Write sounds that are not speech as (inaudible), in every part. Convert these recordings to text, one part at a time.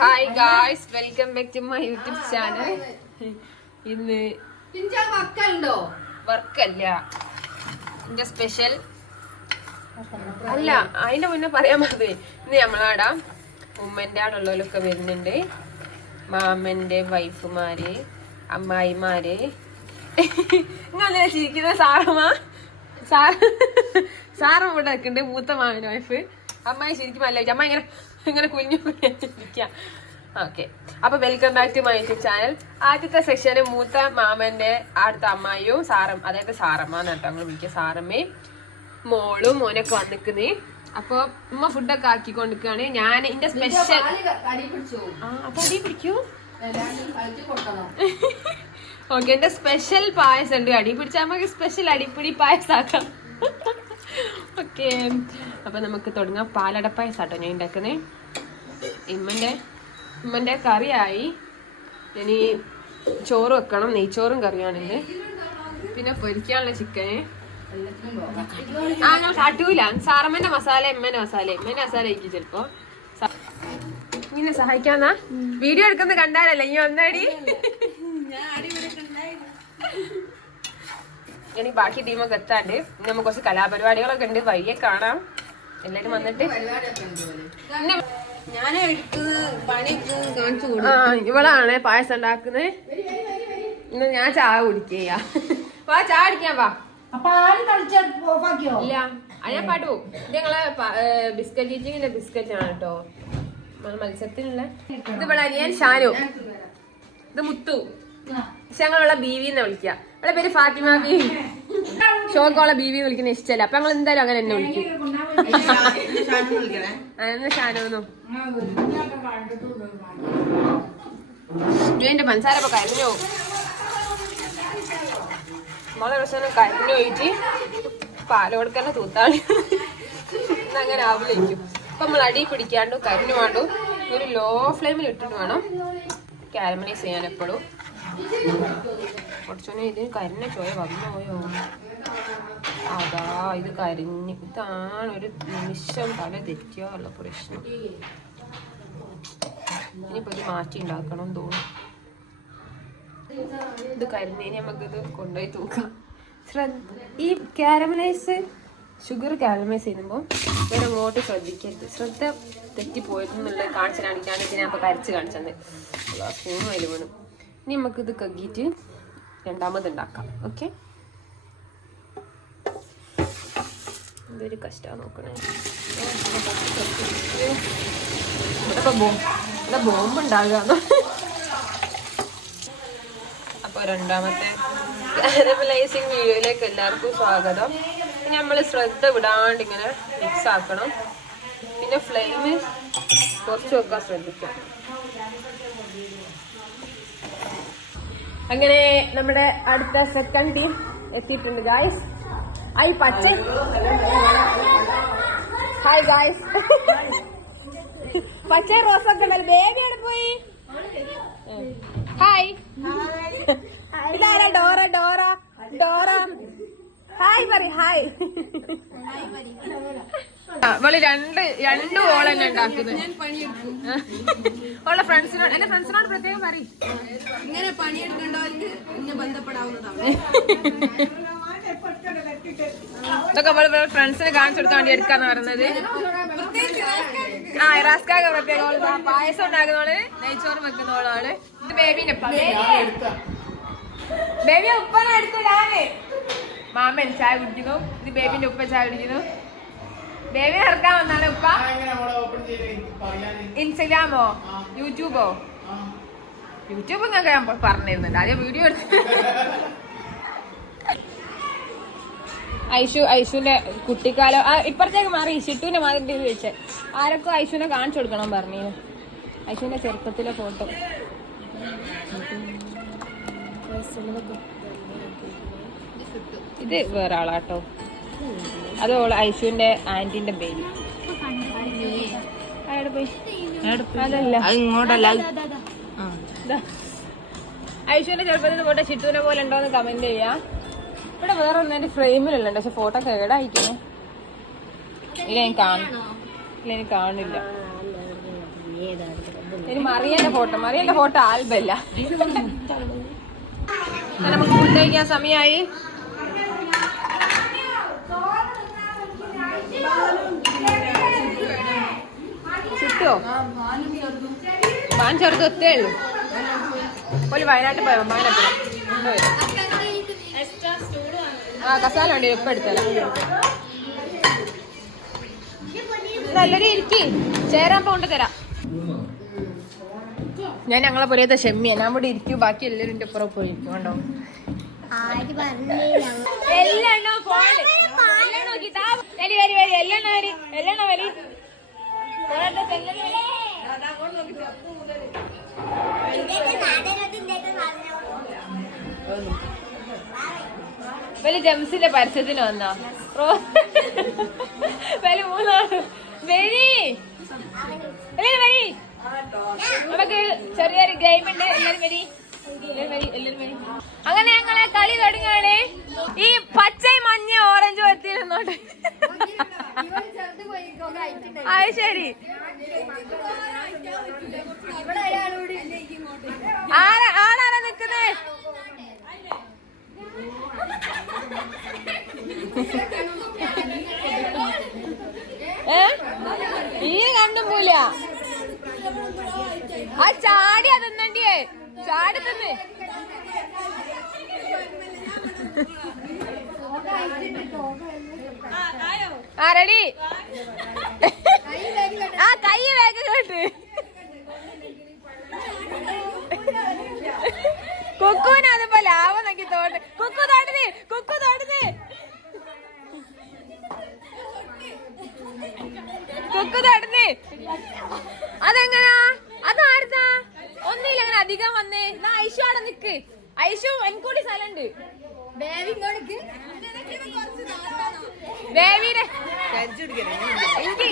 Hi guys welcome back to my YouTube channel ഇന്ന് വർക്കുണ്ടോ? വർക്കല്ല. എന്റെ സ്പെഷ്യൽ അല്ല അതിന്റെ മുന്നേ പറയാൻ മതി ഇന്ന് നമ്മളാട ഉമ്മന്റെ ആടുള്ളവരൊക്കെ വരുന്നുണ്ട്. മാമന്റെ വൈഫുമാര് അമ്മായിമാര്. ചിരിക്കുന്ന? സാറമ്മ? സാർ സാറും ഇവിടെ നിൽക്കുന്നുണ്ട്. മൂത്ത മാമൻ വൈഫ്. അമ്മായി ശരിക്കും അല്ല? അമ്മ ഇങ്ങനെ ഇങ്ങനെ കുഞ്ഞു കുഞ്ഞിരിക്കുക ഓക്കെ അപ്പൊ welcome back to my YouTube channel ആദ്യത്തെ സെക്ഷന് മൂത്ത മാമന്റെ അടുത്ത അമ്മായിയും സാറും അതായത് സാറമ്മ എന്നിട്ട് ഞങ്ങൾ വിളിക്കുക. സാറമ്മയും മോളും മോനൊക്കെ വന്നിക്കുന്നേ അപ്പൊ ഉമ്മ ഫുഡൊക്കെ ആക്കിക്കൊണ്ടിരിക്കുകയാണ്. ഞാൻ (laughs) എന്റെ സ്പെഷ്യൽ അപ്പൊ അടി പിടിക്കൂ. ഓക്കെ എന്റെ സ്പെഷ്യൽ പായസം ഉണ്ട്. അടി പിടിച്ചാൽ നമുക്ക് സ്പെഷ്യൽ അടിപ്പിടി പായസാക്കാം. (laughs) ഓക്കെ അപ്പൊ നമുക്ക് തുടങ്ങാം. പാലട പായസാട്ടോ ഞാൻ ഉണ്ടാക്കുന്നേ. ഇമ്മന്റെ ഇമ്മന്റെ കറിയായി. ഇനി ചോറ് വെക്കണം. നെയ്ച്ചോറും കറിയാണിന്ന്. പിന്നെ പൊരിക്കാനുള്ള ചിക്കന്. ആ ഞാൻ കാട്ടൂല. സാറമ്മന്റെ മസാല എമ്മന്റെ മസാല. എമ്മന്റെ മസാല ആയിരിക്കും ചിലപ്പോ. ഇങ്ങനെ സഹായിക്കാന്നാ? വീഡിയോ എടുക്കുന്നത് കണ്ടാലല്ലേ? ഇനി ഒന്നടി ഇനി ബാക്കി ടീമൊക്കെ എത്താണ്ട്. നമുക്ക് കുറച്ച് കലാപരിപാടികളൊക്കെ ഉണ്ട്. വഴിയെ കാണാം. എല്ലാരും വന്നിട്ട്? ആ ഇവളാണ് പായസം ഉണ്ടാക്കുന്നത്. ഇന്ന് ഞാൻ ചായ കുടിക്കുക വാ ചായ കുടിക്കാൻ വാ. ഇല്ല ഞാൻ പാട്ടു ഇത് ഞങ്ങളെ ബിസ്ക്കറ്റ് ഈറ്റിങ്ങിന്റെ ബിസ്ക്കറ്റ് ആണ് കേട്ടോ. മത്സരത്തിനുള്ള ഇത് ഇവിടെ അനിയൻ ഷാനു. ഇത് മുത്തു. പക്ഷെ ഞങ്ങളുള്ള ബീവി എന്ന് വിളിക്കുക. ഇവിടെ പേര് ഫാത്തിമ ബീവി. (laughs) ഷോക്കോളെ ബീവി വിളിക്കുന്ന ഇഷ്ടമല്ല. അപ്പൊ ഞങ്ങൾ എന്തായാലും അങ്ങനെ എന്നെ വിളിക്കും. അതെന്ന് ഷാനു എന്റെ പഞ്ചാര ഇപ്പൊ കരിഞ്ഞു നമ്മളെ ദിവസം കരിഞ്ഞു പോയിട്ട് പാൽ കൊടുക്കന്നെ തൂത്താണ്. അങ്ങനെ ആവിലേക്കും അപ്പൊ നമ്മൾ അടി പിടിക്കാണ്ട് കരിഞ്ഞു വേണ്ടു ഒരു ലോ ഫ്ലെയിമിൽ ഇട്ടിട്ട് വേണം കാരമലൈസ് ചെയ്യാൻ എപ്പോഴും. കുറച്ചോനെ ഇതിന് കരിഞ്ഞ ചോയ വന്നു പോയോ? അതാ ഇത് കരിഞ്ഞ്. ഇതാണ് ഒരു നിമിഷം തല തെറ്റിയോ പ്രശ്നം. ഇനിയിപ്പോ ഇത് മാറ്റി ഉണ്ടാക്കണം തോന്നുന്നു. ഇത് കരിഞ്ഞതിന് നമുക്കിത് കൊണ്ടുപോയി തൂക്കാം. ഈ കാരമലൈസ് ഷുഗർ കാരമലൈസ് ചെയ്യുമ്പോൾ വേറെ അങ്ങോട്ട് ശ്രദ്ധിക്കരുത്. ശ്രദ്ധ തെറ്റിപ്പോയിരുന്നുള്ളത് കാണിച്ചു കാണിക്കാണ് ഇതിനെ അപ്പൊ കരച്ച് കാണിച്ചത്. സ്പൂണും അതിൽ വേണം. ഇനി നമുക്കിത് കഗ്ഗിയിട്ട് രണ്ടാമത് ഉണ്ടാക്കാം. ഓക്കെ ഇതൊരു കഷ്ടമാണ് നോക്കണേ. ഇവിടെ ബോംബ് ഇവിടെ ബോംബ് ഉണ്ടാകുക അപ്പോൾ രണ്ടാമത്തെ കാരമലൈസിങ് വീഡിയോയിലേക്ക് എല്ലാവർക്കും സ്വാഗതം. നമ്മൾ ശ്രദ്ധ വിടാണ്ട് ഇങ്ങനെ മിക്സ് ആക്കണം. പിന്നെ ഫ്ലെയിം കുറച്ച് വെക്കാൻ ശ്രദ്ധിക്കാം. അങ്ങനെ നമ്മുടെ അടുത്ത സെക്കൻഡ് ടീം എത്തിയിട്ടുണ്ട്. ഗായ്സ് ഐ പച്ച ഹായ് ഗായ്സ് പച്ച റോസൊക്കെ ഉണ്ടല്ലോ. ബേബി അവിടെ പോയി? ഹായ് ഇതാരാ? Dora Dora Dora. ഹായ് പറ ഹായ് അവൾ രണ്ട് രണ്ട് ഓൾ തന്നെ ഉണ്ടാക്കുന്നത്. ഓളെ ഫ്രണ്ട്സിനോട് എന്റെ ഫ്രണ്ട്സിനോട് പ്രത്യേകം പറയും. ഇങ്ങനെ പണിയെടുക്കേണ്ടവർക്ക് ബന്ധപ്പെടാവുന്നതാണ്. (laughs) ഇതൊക്കെ നമ്മൾ ഇവിടെ ഫ്രണ്ട്സിന് കാണിച്ചു കൊടുക്കാൻ വേണ്ടി എടുക്കാന്ന് പറയുന്നത്. ആ ഇറാസ്കാക പ്രത്യേക പായസം ഉണ്ടാക്കുന്നോൾ നെയ്ച്ചോറ് വെക്കുന്നോളാണ് ഇത് ബേബിന്റെ ബേബി ഉപ്പന എടുത്തിടാന് മാമൻ ചായ കുടിക്കുന്നു. ഇത് ബേബിന്റെ ഉപ്പ ചായ കുടിക്കുന്നു. ബേബി ഇറക്കാൻ വന്നാണ് ഉപ്പ? ഇൻസ്റ്റഗ്രാമോ? യൂട്യൂബോ? യൂട്യൂബ് ഞാൻ പറഞ്ഞിരുന്നുണ്ട് ആദ്യം വീഡിയോ എടുത്ത്. (laughs) ഐഷു ഐഷുവിന്റെ കുട്ടിക്കാലം. ആ ഇപ്പുറത്തേക്ക് മാറി. ഷിട്ടുവിന്റെ മാതിരി വെച്ച്. ആരൊക്കെ ഐഷുവിനെ കാണിച്ചു കൊടുക്കണം പറഞ്ഞു ഐഷുവിന്റെ ചെറുപ്പത്തിലെ ഫോട്ടോ ഇത് വേറെ ആളാട്ടോ. അത് ഓൾ ഐഷുവിന്റെ ആന്റിന്റെ ദാ. ഐഷുവിന്റെ ചെറുപ്പത്തിൽ പോട്ടെ ഷിട്ടുവിനെ പോലെ ഉണ്ടോ എന്ന് കമന്റ് ചെയ്യാ. ഇവിടെ വേറെ ഒന്നും എന്റെ ഫ്രെയിമിലുണ്ട് പക്ഷെ ഫോട്ടോ കേടായിരിക്കുന്നു ഇല്ല ഞാൻ കാണും. ഇല്ല എനിക്ക് കാണില്ല ഇനി മറിയന്റെ ഫോട്ടോ മറിയന്റെ ഫോട്ടോ ആൽബല്ല. നമുക്ക് ഫുഡ് കഴിക്കാൻ സമയമായി ചുട്ടോ? പാൻ ഒത്തേ ഉള്ളൂ. ഒരു വയനാട്ടിൽ പോയോ? വയനാട്ടിൽ ആ കസാല ഉണ്ട് ഇപ്പൊ എടുത്തരാം. നല്ലൊരു ഇരിക്കി. ചേരാൻ പോണ്ട് തരാം. ഞാൻ ഞങ്ങളെ പോലത്തെ ഷെമ്മിയ. ഞാൻ ഇവിടെ ഇരിക്കും. ബാക്കി എല്ലാവരും എന്റെ പുറം പോയി ഇരിക്കും കണ്ടോ? എല്ലെണ്ണോ എല്ലെണ്ണോ വരി എല്ലെണ്ണ വലിയ ജംസിന്റെ പരസ്യത്തിന് വന്നാ? വലിയ മൂന്നാണ് എല്ലാരും വരി നമുക്ക് ചെറിയൊരു ഗെയിം ഉണ്ട്. എല്ലാരും വരി എല്ലാരും വരി അങ്ങനെ ഞങ്ങളെ കളി തുടങ്ങിയാണ് ഈ പച്ചയും മഞ്ഞ ഓറഞ്ച് എത്തിയിരുന്നോട്ടെ അത് ശരി ആരാ ആരാരാ നിക്കുന്നേ ഏ ഈ കണ്ടും ആ ചാടി അതെന്നണ്ടിയേ ചാടി തിന്ന്. ആ റെഡി ആ കൈ വേഗം കേട്ട് കുക്കുവിന് അതുപോലെ ലാഭം നോക്കി തോട്ട് കുക്കു തോട്ടത് കുക്കു തോട്ടത് കുക്കു തോട്ടുന്നേ അതെങ്ങനാ? അതാരതാ? ഒന്നില്ല അങ്ങനെ അധികം വന്നേ. എന്നാ ഐഷു അവിടെ നിക്ക്. ഐഷു എനിക്കൂടി സ്ഥലമുണ്ട്. ബേബിനെ എനിക്ക്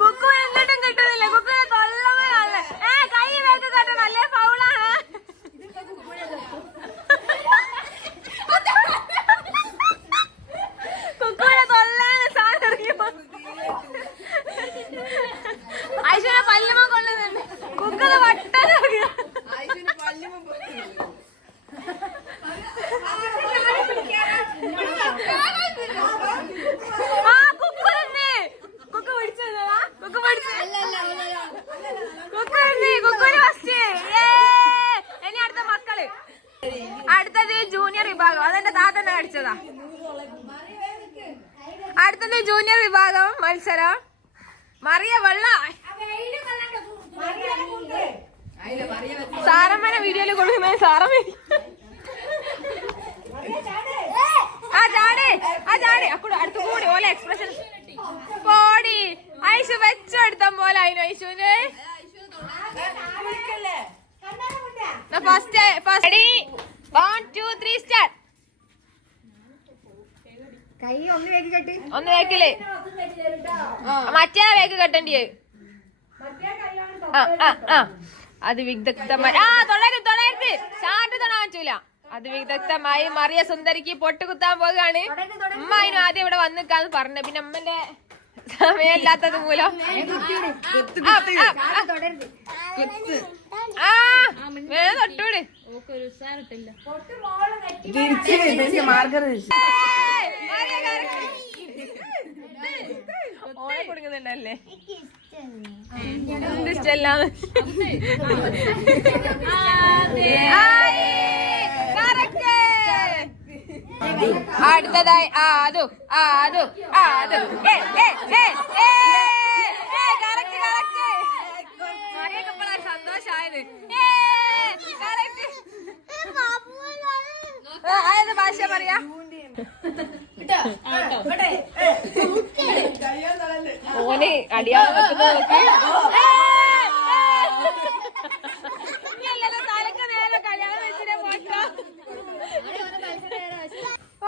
കുക്കു എന്നിട്ടും കിട്ടുന്നില്ല കുക്കുനെ തൊള്ളവരാണല്ലേ ഏ കൈ വേക്ക് കെട്ടണം അല്ലേ ഫൗളാണ് കുക്കുനെ തൊള്ളാണ് സാധനം ഇറങ്ങിയപ്പോ ഐശ്വര്യ പല്ലുമ കൊള്ളുന്നുണ്ട് കുക്കത് വട്ടന ആ കുക്കു തന്നെ കുക്കു പിടിച്ചതാ കുക്കു പിടിച്ചു കുക്കു തന്നെ കുക്കുന് ഫസ്റ്റ് ഇനി അടുത്ത മക്കൾ അടുത്തത് ജൂനിയർ വിഭാഗം അതെന്റെ താത്തന്നെ അടിച്ചതാ അടുത്തത് ജൂനിയർ വിഭാഗം മത്സരം. മറിയ വെള്ള. സാറമ്മനെ വീഡിയോയിൽ കൊടുക്കുന്ന സാറമ്മ. ആ ചാടി. ആ ചാടി. അക്കൂടെ അടുത്ത് കൂടി. ഓലെ എക്സ്പ്രഷൻ പോടി. ഐശു വെച്ചെടുത്ത പോലെ ആയിനു ഐശുവിന്. First first one two three start കൈ ഒന്ന് വേഗം കെട്ടി. ഒന്ന് വേക്കിൽ മറ്റേ വേക്ക് കെട്ടണ്ടി. ആ ആ ആ. അത് വിദഗ്ധമായി ആ തൊടാൻ പറ്റൂല. അത് വിദഗ്ധമായി മറിയ സുന്ദരിക്ക് പൊട്ട് കുത്താൻ പോകുകയാണ് ഉമ്മ അതിനും ആദ്യം ഇവിടെ വന്നിക്കാന്ന് പറഞ്ഞു. പിന്നെ അമ്മന്റെ സമയമില്ലാത്തത് മൂലം. ഓളെ കൊടുക്കുന്നുണ്ടല്ലേ? ഇഷ്ടല്ലാന്ന്. അടുത്തതായി ആദു ആദു ആദു ഏ ഏ ഏ ഏ കറക്റ്റ് കറക്റ്റ് മറിയൊക്കെ ഇപ്പോഴാണ് കറക്റ്റ് ഏത് ഭാഷ പറയാ? ഓന് അടിയാൻ നോക്ക്.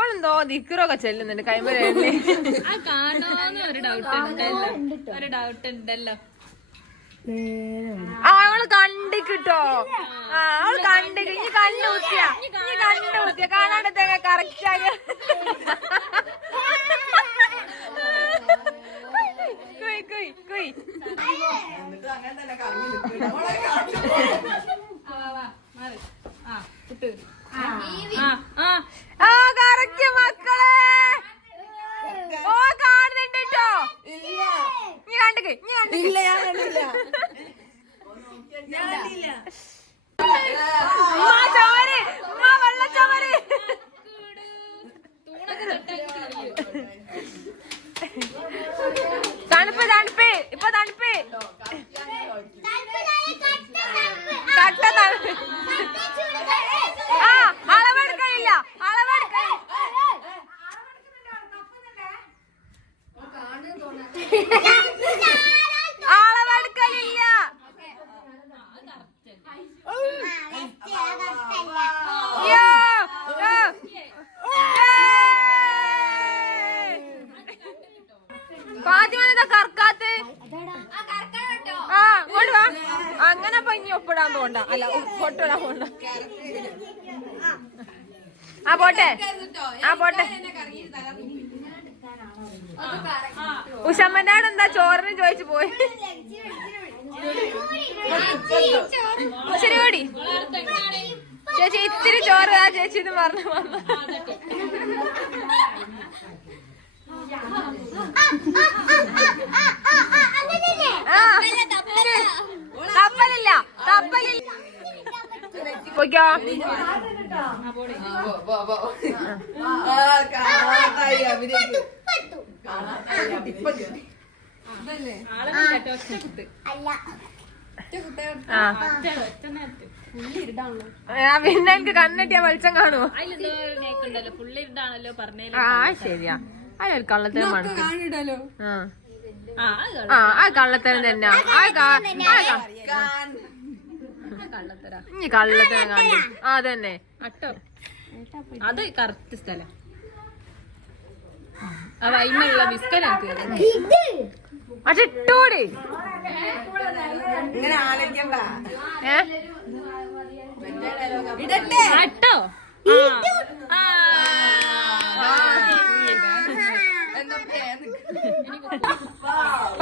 ഓളെന്തോ ദിക്കറൊക്കെ ചെല്ലുന്നുണ്ട് കൈമരല്ലേ കാണോന്ന് ഒരു ഡൗട്ട് ഉണ്ടല്ലോ. ഒരു ഡൗട്ട് ഉണ്ടല്ലോ. ആ അവൾ കണ്ടി കിട്ടോ ആ അവൾ കണ്ട് ഇനി കണ്ണു കുത്തിയ ഇനി കണ്ണു കുത്തിയ കാണാണ്ട് തേങ്ങ കറക്റ്റ് ആയ. കുയ് കുയ് കുയ്. എന്നിട്ട് അങ്ങനെ തന്നെ കറങ്ങി നിൽക്കുക ഫാത്തിമനെന്താ കറക്കാത്ത? ആ ഇങ്ങോട്ട് വാ. അങ്ങനെ അപ്പൊ ഇനി ഒപ്പിടാൻ പോണ്ട. അല്ല ഒപ്പിടാൻ പോണ്ട. ആ പോട്ടെ. ആ പോട്ടെ. ഉഷമ്മന്റെ എന്താ ചോറിന് ചോദിച്ചു പോയി? ശരി ഓടി ചേച്ചി ഇത്തിരി ചോറ് ആ ചേച്ചി എന്ന് പറഞ്ഞു വന്നു തപ്പലില്ല ആ, പിന്നെ എനിക്ക് കണ്ണെട്ടിയ വെളിച്ചം കാണുമോ ആ ശരിയാ. അതൊരു കള്ളത്തരം മണക്ക്. കാണിടലോ? ആ. ആ അത് കള്ളത്തരം തന്നെ കള്ളത്തര ഇനി കള്ളത്തരം കാണി ആ തന്നെ അട്ടോ. അത് കറക്റ്റ് സ്ഥലം. ആ വൈമുള്ള ബിസ്കനാക്കി പക്ഷെ ഇട്ടൂടി. ഇങ്ങനെ ആലോചിക്കണ്ട. ഏ? ഇടട്ടെ.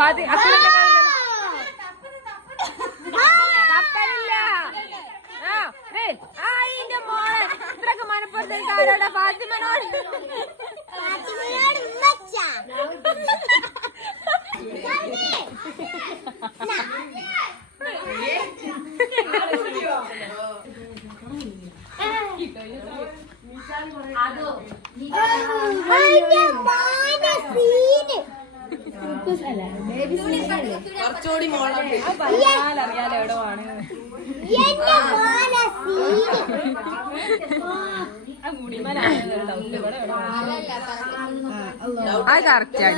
ഫാത്തി അസുരന്റെ കാണുന്നത് കപ്പലില്ല ആ! ദേ, ആ ഇതിന്റെ മോളെ. ഇത്രക്ക് മനപ്പുറത്തേക്ക് ആരോടാ? ഫാത്തിമനോട്. കുറച്ചുകൂടി മോളോട്ട് അറിയാലോ എവിടെ ആണ് ആ മുടിമലാണ് ഡൗട്ട് ഇവിടെ എവിടെ ആ കറക്റ്റ്.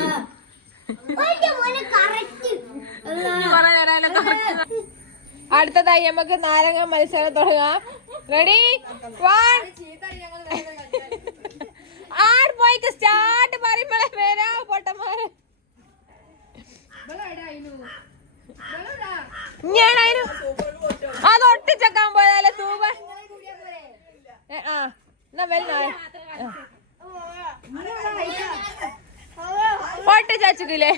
അടുത്തതായി നമുക്ക് നാരങ്ങ മത്സരം തുടങ്ങാം. റെഡി വൺ ആട് പോയിക്ക് സ്റ്റാർട്ട് പറയുമ്പോഴേ വരാ പൊട്ടന്മാര്. ഞാനായിരുന്നു അത് ഒട്ടിച്ചക്കാൻ പോയതല്ലേ തൂവ? ആ എന്നാ വരുന്ന ഒട്ടിച്ചേ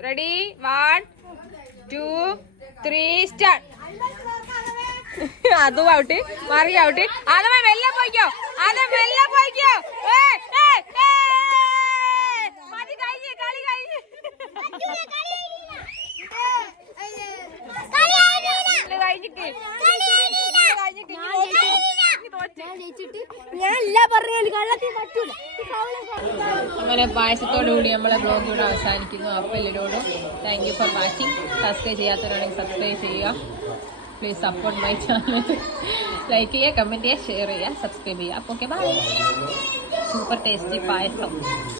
ready one two three start അതും ഔട്ട് മറി ഔട്ട് അതമ്മ മെല്ലെ പോയിക്കോ. അത് മെല്ലെ പോയിക്കോ. അങ്ങനെ പായസത്തോടുകൂടി നമ്മളെ ബ്ലോഗ് ഇവിടെ അവസാനിക്കുന്നു. അപ്പോൾ എല്ലാവരോടും thank you for watching subscribe ചെയ്യാത്തവരാണെങ്കിൽ സബ്സ്ക്രൈബ് ചെയ്യുക. Please support my channel like ചെയ്യുക കമന്റ് ചെയ്യുക ഷെയർ ചെയ്യുക സബ്സ്ക്രൈബ് ചെയ്യുക അപ്പോൾ okay bye super tasty payasam